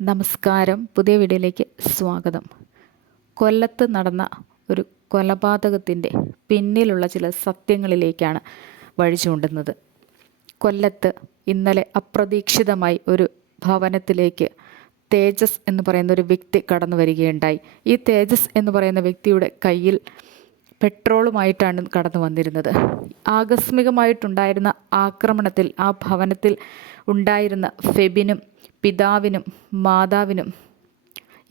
നമസ്കാരം. പുതിയ വീഡിയോയിലേക്ക് സ്വാഗതം. കൊല്ലത്ത് നടന്ന ഒരു കൊലപാതകത്തിന്റെ പിന്നിലുള്ള ചില സത്യങ്ങളിലേക്കാണ് വഴി ചൂണ്ടുന്നത്. കൊല്ലത്ത് ഇന്നലെ അപ്രതീക്ഷിതമായി ഒരു ഭവനത്തിലേക്ക് തേജസ് എന്ന് പറയുന്ന ഒരു വ്യക്തി കടന്നു വരികയുണ്ടായി. ഈ തേജസ് എന്ന് പറയുന്ന വ്യക്തിയുടെ കയ്യിൽ പെട്രോളുമായിട്ടാണ് കടന്നു വന്നിരുന്നത്. ആകസ്മികമായിട്ടുണ്ടായിരുന്ന ആക്രമണത്തിൽ ആ ഭവനത്തിൽ ഉണ്ടായിരുന്ന ഫെബിനും പിതാവിനും മാതാവിനും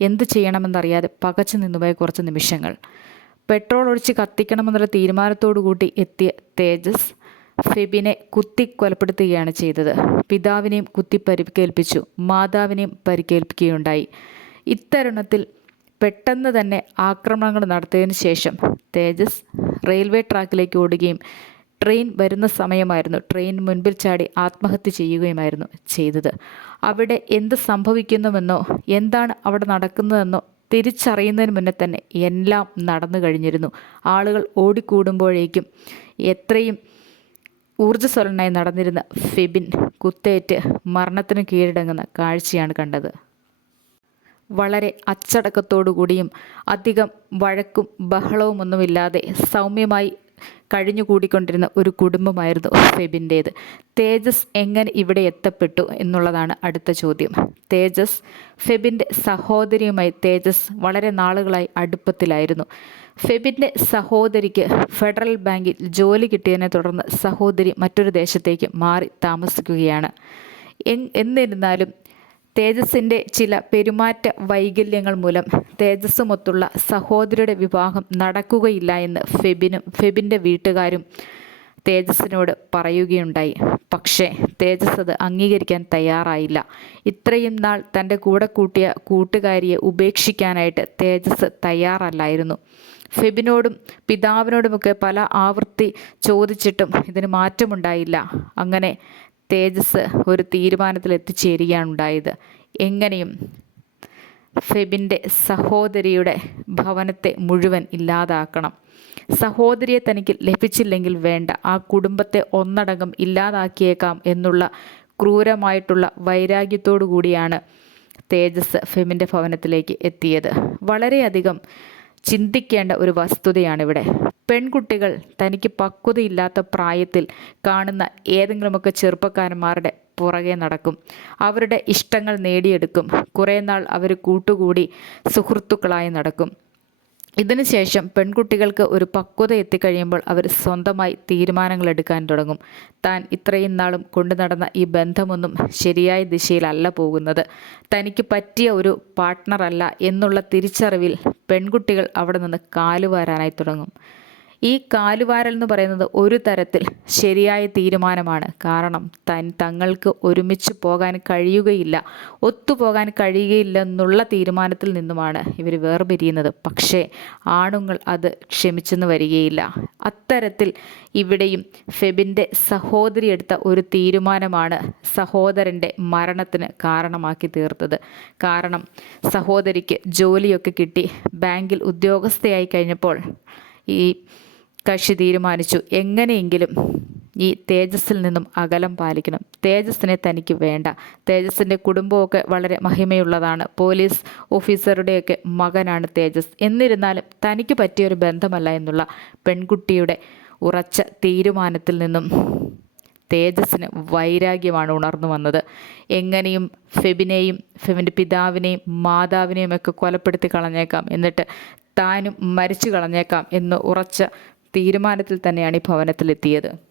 എന്ത് ചെയ്യണമെന്നറിയാതെ പകച്ചു നിന്നുപോയ കുറച്ച് നിമിഷങ്ങൾ. പെട്രോൾ ഒഴിച്ച് കത്തിക്കണമെന്നുള്ള തീരുമാനത്തോടു കൂടി എത്തിയ തേജസ് ഫെബിനെ കുത്തി കൊലപ്പെടുത്തുകയാണ് ചെയ്തത്. പിതാവിനെയും കുത്തി പരിക്കേൽപ്പിച്ചു മാതാവിനെയും പരിക്കേൽപ്പിക്കുകയുണ്ടായി. ഇത്തരുണത്തിൽ പെട്ടെന്ന് തന്നെ ആക്രമണങ്ങൾ നടത്തിയതിനു ശേഷം തേജസ് റെയിൽവേ ട്രാക്കിലേക്ക് ഓടുകയും ട്രെയിൻ വരുന്ന സമയമായിരുന്നു. ട്രെയിൻ മുൻപിൽ ചാടി ആത്മഹത്യ ചെയ്യുകയുമായിരുന്നു ചെയ്തത്. അവിടെ എന്ത് സംഭവിക്കുന്നുവെന്നോ എന്താണ് അവിടെ നടക്കുന്നതെന്നോ തിരിച്ചറിയുന്നതിന് മുന്നേ തന്നെ എല്ലാം നടന്നു കഴിഞ്ഞിരുന്നു. ആളുകൾ ഓടിക്കൂടുമ്പോഴേക്കും എത്രയും ഊർജസ്വലനായി നടന്നിരുന്ന ഫെബിൻ കുത്തേറ്റ് മരണത്തിന് കീഴടങ്ങുന്ന കാഴ്ചയാണ് കണ്ടത്. വളരെ അച്ചടക്കത്തോടുകൂടിയും അധികം വഴക്കും ബഹളവും ഒന്നുമില്ലാതെ സൗമ്യമായി കഴിഞ്ഞുകൂടിക്കൊണ്ടിരുന്ന ഒരു കുടുംബമായിരുന്നു ഫെബിന്റേത് തേജസ് എങ്ങനെ ഇവിടെ എത്തപ്പെട്ടു എന്നുള്ളതാണ് അടുത്ത ചോദ്യം. തേജസ് ഫെബിന്റെ സഹോദരിയുമായി തേജസ് വളരെ നാളുകളായി അടുപ്പത്തിലായിരുന്നു. ഫെബിന്റെ സഹോദരിക്ക് ഫെഡറൽ ബാങ്കിൽ ജോലി കിട്ടിയതിനെ തുടർന്ന് സഹോദരി മറ്റൊരു ദേശത്തേക്ക് മാറി താമസിക്കുകയാണ്. എന്നിരുന്നാലും തേജസ്സിന്റെ ചില പെരുമാറ്റ വൈകല്യങ്ങൾ മൂലം തേജസ്സുമൊത്തുള്ള സഹോദരിയുടെ വിവാഹം നടക്കുകയില്ല എന്ന് ഫെബിനും ഫെബിന്റെ വീട്ടുകാരും തേജസ്സിനോട് പറയുകയുണ്ടായി. പക്ഷേ തേജസ് അത് അംഗീകരിക്കാൻ തയ്യാറായില്ല. ഇത്രയും നാൾ തന്റെ കൂടെ കൂട്ടിയ കൂട്ടുകാരിയെ ഉപേക്ഷിക്കാനായിട്ട് തേജസ് തയ്യാറല്ലായിരുന്നു. ഫെബിനോടും പിതാവിനോടുമൊക്കെ പല ആവൃത്തി ചോദിച്ചിട്ടും ഇതിന് മാറ്റമുണ്ടായില്ല. അങ്ങനെ തേജസ് ഒരു തീരുമാനത്തിൽ എത്തിച്ചേരുകയാണ് ഉണ്ടായത് എങ്ങനെയും ഫെബിന്റെ സഹോദരിയുടെ ഭവനത്തെ മുഴുവൻ ഇല്ലാതാക്കണം. സഹോദരിയെ തനിക്ക് ലഭിച്ചില്ലെങ്കിൽ വേണ്ട. ആ കുടുംബത്തെ ഒന്നടങ്കം ഇല്ലാതാക്കിയേക്കാം എന്നുള്ള ക്രൂരമായിട്ടുള്ള വൈരാഗ്യത്തോടു കൂടിയാണ് തേജസ് ഫെമിന്റെ ഭവനത്തിലേക്ക് എത്തിയത്. വളരെയധികം ചിന്തിക്കേണ്ട ഒരു വസ്തുതയാണിവിടെ. പെൺകുട്ടികൾ തനിക്ക് പക്വതയില്ലാത്ത പ്രായത്തിൽ കാണുന്ന ഏതെങ്കിലുമൊക്കെ ചെറുപ്പക്കാരന്മാരുടെ പുറകെ നടക്കും. അവരുടെ ഇഷ്ടങ്ങൾ നേടിയെടുക്കും. കുറേ നാൾ അവർ കൂട്ടുകൂടി സുഹൃത്തുക്കളായി നടക്കും. ഇതിനുശേഷം പെൺകുട്ടികൾക്ക് ഒരു പക്വത എത്തിക്കഴിയുമ്പോൾ അവർ സ്വന്തമായി തീരുമാനങ്ങൾ എടുക്കാൻ തുടങ്ങും. താൻ ഇത്രയും നാളും കൊണ്ടു നടന്ന ഈ ബന്ധമൊന്നും ശരിയായ ദിശയിലല്ല പോകുന്നത്. തനിക്ക് പറ്റിയ ഒരു പാർട്ട്ണറല്ല എന്നുള്ള തിരിച്ചറിവിൽ പെൺകുട്ടികൾ അവിടെ നിന്ന് കാലുവാരാനായി തുടങ്ങും. ഈ കാലുവാരൽ എന്ന് പറയുന്നത് ഒരു തരത്തിൽ ശരിയായ തീരുമാനമാണ്. കാരണം തൻ തങ്ങൾക്ക് ഒരുമിച്ച് പോകാൻ കഴിയുകയില്ല ഒത്തുപോകാൻ കഴിയുകയില്ല എന്നുള്ള തീരുമാനത്തിൽ നിന്നുമാണ് ഇവർ വേർപിരിയുന്നത്. പക്ഷേ ആണുങ്ങൾ അത് ക്ഷമിച്ചെന്ന് വരികയില്ല. അത്തരത്തിൽ ഇവിടെയും ഫെബിന്റെ സഹോദരി എടുത്ത ഒരു തീരുമാനമാണ് സഹോദരന്റെ മരണത്തിന് കാരണമാക്കി തീർത്തത്. കാരണം സഹോദരിക്ക് ജോലിയൊക്കെ കിട്ടി ബാങ്കിൽ ഉദ്യോഗസ്ഥയായി കഴിഞ്ഞപ്പോൾ ഈ കക്ഷി തീരുമാനിച്ചു. എങ്ങനെയെങ്കിലും ഈ തേജസ്സിൽ നിന്നും അകലം പാലിക്കണം. തേജസ്സിനെ തനിക്ക് വേണ്ട. തേജസ്സിന്റെ കുടുംബമൊക്കെ വളരെ മഹിമയുള്ളതാണ്. പോലീസ് ഓഫീസറുടെയൊക്കെ മകനാണ് തേജസ്. എന്നിരുന്നാലും തനിക്ക് പറ്റിയൊരു ബന്ധമല്ല എന്നുള്ള പെൺകുട്ടിയുടെ ഉറച്ച തീരുമാനത്തിൽ നിന്നും തേജസ്സിന് വൈരാഗ്യമാണ് ഉണർന്നു വന്നത്. എങ്ങനെയും ഫെബിനെയും ഫെബിന്റെ പിതാവിനെയും മാതാവിനെയും ഒക്കെ കൊലപ്പെടുത്തി കളഞ്ഞേക്കാം. എന്നിട്ട് താനും മരിച്ചു കളഞ്ഞേക്കാം എന്ന് ഉറച്ച തീരുമാനത്തിൽ തന്നെയാണ് ഈ ഭവനത്തിലെത്തിയത്.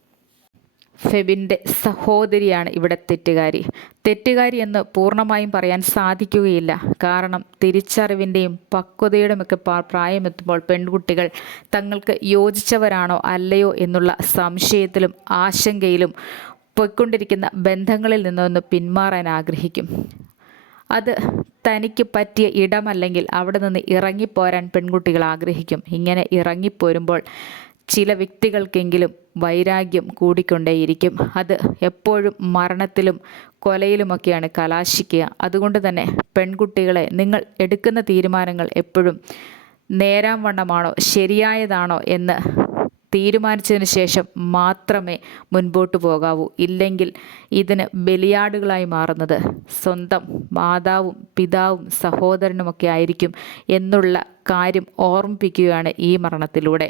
ഫെബിന്റെ സഹോദരിയാണ് ഇവിടെ തെറ്റുകാരി. തെറ്റുകാരി എന്ന് പൂർണമായും പറയാൻ സാധിക്കുകയില്ല. കാരണം തിരിച്ചറിവിന്റെയും പക്വതയുടെയും ഒക്കെ പ്രായമെത്തുമ്പോൾ പെൺകുട്ടികൾ തങ്ങൾക്ക് യോജിച്ചവരാണോ അല്ലയോ എന്നുള്ള സംശയത്തിലും ആശങ്കയിലും പൊയ്ക്കൊണ്ടിരിക്കുന്ന ബന്ധങ്ങളിൽ നിന്നൊന്ന് പിന്മാറാൻ ആഗ്രഹിക്കും. അത് തനിക്ക് പറ്റിയ ഇടമല്ലെങ്കിൽ അവിടെ നിന്ന് ഇറങ്ങിപ്പോരാൻ പെൺകുട്ടികൾ ആഗ്രഹിക്കും. ഇങ്ങനെ ഇറങ്ങിപ്പോരുമ്പോൾ ചില വ്യക്തികൾക്കെങ്കിലും വൈരാഗ്യം കൂടിക്കൊണ്ടേയിരിക്കും. അത് എപ്പോഴും മരണത്തിലും കൊലയിലുമൊക്കെയാണ് കലാശിക്കുക. അതുകൊണ്ട് തന്നെ പെൺകുട്ടികളെ നിങ്ങൾ എടുക്കുന്ന തീരുമാനങ്ങൾ എപ്പോഴും നേരാം വണ്ണമാണോ ശരിയായതാണോ എന്ന് തീരുമാനിച്ചതിന് ശേഷം മാത്രമേ മുൻപോട്ട് പോകാവൂ. ഇല്ലെങ്കിൽ ഇതിന് ബലിയാടുകളായി മാറുന്നത് സ്വന്തം മാതാവും പിതാവും സഹോദരനുമൊക്കെ ആയിരിക്കും എന്നുള്ള കാര്യം ഓർമ്മിപ്പിക്കുകയാണ് ഈ മരണത്തിലൂടെ.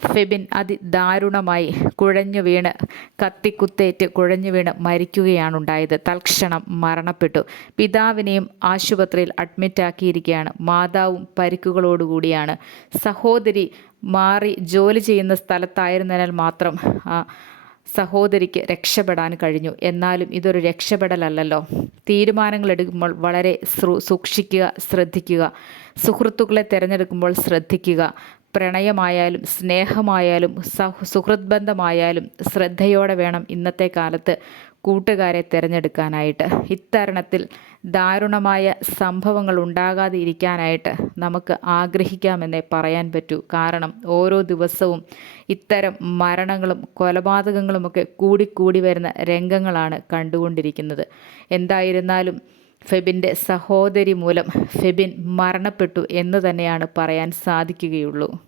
ഫെബിൻ അതിദാരുണമായി കുഴഞ്ഞു വീണ് കത്തിക്കുത്തേറ്റ് കുഴഞ്ഞു വീണ് മരിക്കുകയാണുണ്ടായത്. തൽക്ഷണം മരണപ്പെട്ടു. പിതാവിനെയും ആശുപത്രിയിൽ അഡ്മിറ്റാക്കിയിരിക്കുകയാണ്. മാതാവും പരിക്കുകളോടുകൂടിയാണ്. സഹോദരി മാറി ജോലി ചെയ്യുന്ന സ്ഥലത്തായിരുന്നതിനാൽ മാത്രം സഹോദരിക്ക് രക്ഷപ്പെടാൻ കഴിഞ്ഞു. എന്നാലും ഇതൊരു രക്ഷപ്പെടലല്ലോ തീരുമാനങ്ങൾ എടുക്കുമ്പോൾ വളരെ സൂക്ഷിക്കുക ശ്രദ്ധിക്കുക. സുഹൃത്തുക്കളെ തിരഞ്ഞെടുക്കുമ്പോൾ ശ്രദ്ധിക്കുക. പ്രണയമായാലും സ്നേഹമായാലും സുഹൃത് ബന്ധമായാലും ശ്രദ്ധയോടെ വേണം ഇന്നത്തെ കാലത്ത് കൂട്ടുകാരെ തിരഞ്ഞെടുക്കാനായിട്ട്. ഇത്തരണത്തിൽ ദാരുണമായ സംഭവങ്ങൾ ഉണ്ടാകാതെ ഇരിക്കാനായിട്ട് നമുക്ക് ആഗ്രഹിക്കാമെന്നേ പറയാൻ പറ്റൂ. കാരണം ഓരോ ദിവസവും ഇത്തരം മരണങ്ങളും കൊലപാതകങ്ങളുമൊക്കെ കൂടിക്കൂടി വരുന്ന രംഗങ്ങളാണ് കണ്ടുകൊണ്ടിരിക്കുന്നത്. എന്തായിരുന്നാലും ഫെബിന്റെ സഹോദരി മൂലം ഫെബിൻ മരണപ്പെട്ടു എന്ന് തന്നെയാണ് പറയാൻ സാധിക്കുകയുള്ളൂ.